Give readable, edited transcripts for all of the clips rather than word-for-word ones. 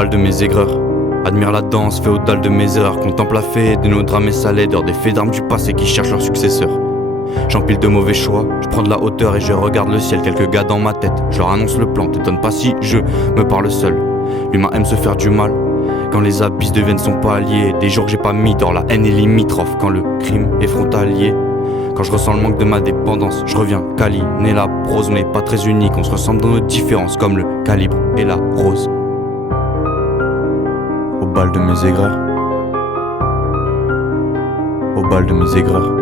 bal de mes aigreurs. Admire la danse féodale de mes erreurs. Contemple la fée de nos drames et sa laideur. Des faits d'armes du passé qui cherchent leurs successeurs. J'empile de mauvais choix, je prends de la hauteur et je regarde le ciel. Quelques gars dans ma tête, je leur annonce le plan. T'étonne pas si je me parle seul. L'humain aime se faire du mal quand les abysses deviennent son palier. Des jours que j'ai pas mis d'or, la haine est limitrophe quand le crime est frontalier. Quand je ressens le manque de ma dépendance, je reviens câliner la prose. On n'est pas très unique, on se ressemble dans nos différences comme le calibre et la rose. Au bal de mes aigreurs. Au bal de mes aigreurs.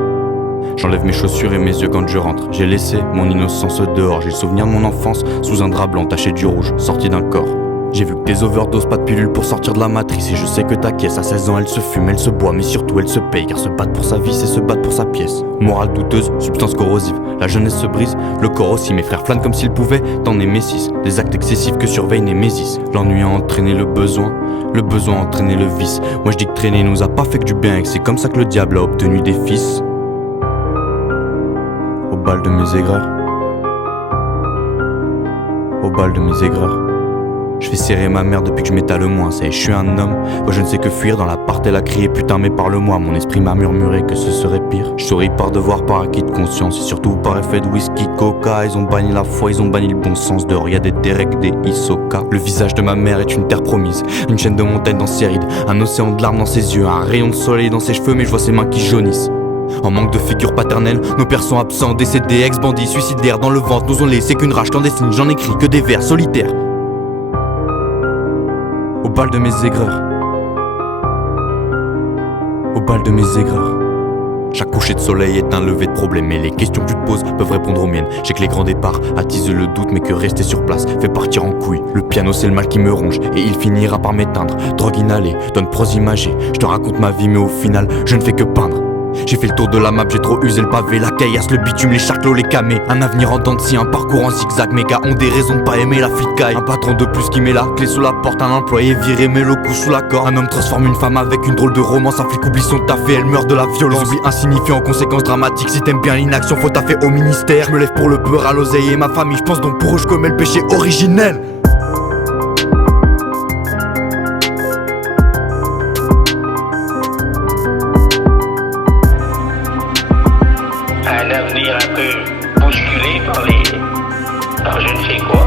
J'enlève mes chaussures et mes yeux quand je rentre. J'ai laissé mon innocence dehors. J'ai le souvenir de mon enfance sous un drap blanc taché du rouge, sorti d'un corps. J'ai vu que des overdoses, pas de pilules pour sortir de la matrice. Et je sais que ta caisse, à 16 ans, elle se fume, elle se boit, mais surtout elle se paye. Car se battre pour sa vie, c'est se battre pour sa pièce. Morale douteuse, substance corrosive. La jeunesse se brise, le corps aussi. Mes frères flânent comme s'ils pouvaient t'en aimer six. Des actes excessifs que surveille Némésis. L'ennui a entraîné le besoin a entraîné le vice. Moi je dis que traîner nous a pas fait que du bien. Et que c'est comme ça que le diable a obtenu des fils. Au bal de mes aigreurs. Au bal de mes aigreurs. Je fais serrer ma mère depuis que je m'étale moins. Ça y est, je suis un homme, quand je ne sais que fuir. Dans l'appart elle a crié putain mais parle-moi. Mon esprit m'a murmuré que ce serait pire. Je souris par devoir, par acquis de conscience. Et surtout par effet de whisky, coca. Ils ont banni la foi, ils ont banni le bon sens. Dehors y'a des Derek, des Hisoka. Le visage de ma mère est une terre promise. Une chaîne de montagnes dans ses rides. Un océan de larmes dans ses yeux. Un rayon de soleil dans ses cheveux. Mais je vois ses mains qui jaunissent. En manque de figure paternelle, nos pères sont absents. Décédés, ex-bandits, suicidaires dans le ventre. Nous ont laissé qu'une rage clandestine. J'en écris que des vers solitaires. Au bal de mes aigreurs. Au bal de mes aigreurs. Chaque coucher de soleil est un lever de problème. Mais les questions que tu te poses peuvent répondre aux miennes. Je sais que les grands départs attisent le doute. Mais que rester sur place fait partir en couille. Le piano c'est le mal qui me ronge et il finira par m'éteindre. Drogue inhalée, donne prose imagée. Je te raconte ma vie mais au final je ne fais que peindre. J'ai fait le tour de la map, j'ai trop usé le pavé, la caillasse, le bitume, les charclos, les camés. Un avenir en dents de scie, un parcours en zigzag. Mes gars ont des raisons de pas aimer la flicaille. Un patron de plus qui met la clé sous la porte. Un employé viré met le coup sous la corde. Un homme transforme une femme avec une drôle de romance. Un flic oublie son taf et elle meurt de la violence. Oublie insignifiant en conséquences dramatiques. Si t'aimes bien l'inaction, faut taffer au ministère. Je me lève pour le beurre à l'oseille et ma famille. Je pense donc pour eux je commets le péché originel. Un avenir un peu bousculé par je ne sais quoi.